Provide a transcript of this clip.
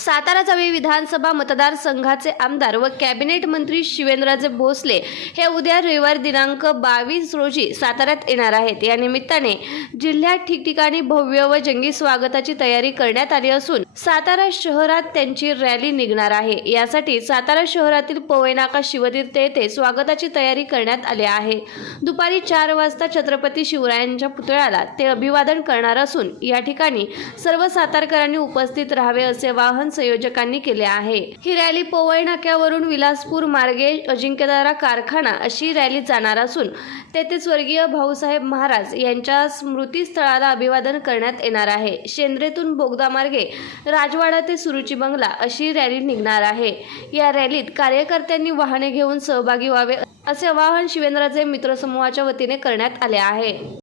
सातारा जावे विधानसभा मतदारसंघाचे आमदार व कॅबिनेट मंत्री शिवेंद्रराजे भोसले हे उद्या रविवार दिनांक बावीस रोजी साताऱ्यात येणार आहेत. या निमित्ताने जिल्ह्यात ठिकठिकाणी भव्य व जंगी स्वागताची तयारी करण्यात आली असून सातारा शहरात त्यांची रॅली निघणार आहे. यासाठी सातारा शहरातील पवईनाका शिवतीर्थ येथे स्वागताची तयारी करण्यात आली आहे. दुपारी चार वाजता छत्रपती शिवरायांच्या पुतळ्याला ते अभिवादन करणार असून या ठिकाणी सर्व सातारकरांनी उपस्थित राहावे असे वाहन संयोजकांनी केले आहे. ही रॅली पोवई नाक्यावरून विलासपूर मार्गे अजिंक्यदारा कारखाना अशी रॅली जाणार असून तेथे स्वर्गीय भाऊसाहेब महाराज यांच्या स्मृतीस्थळाला अभिवादन करण्यात येणार आहे. शेंद्रेतून बोगदा मार्गे राजवाडा ते सुरुची बंगला अशी रॅली निघणार आहे. या रॅलीत कार्यकर्त्यांनी वाहने घेऊन सहभागी व्हावे असे आवाहन शिवेंद्राचे मित्रसमूहाच्या वतीने करण्यात आले आहे.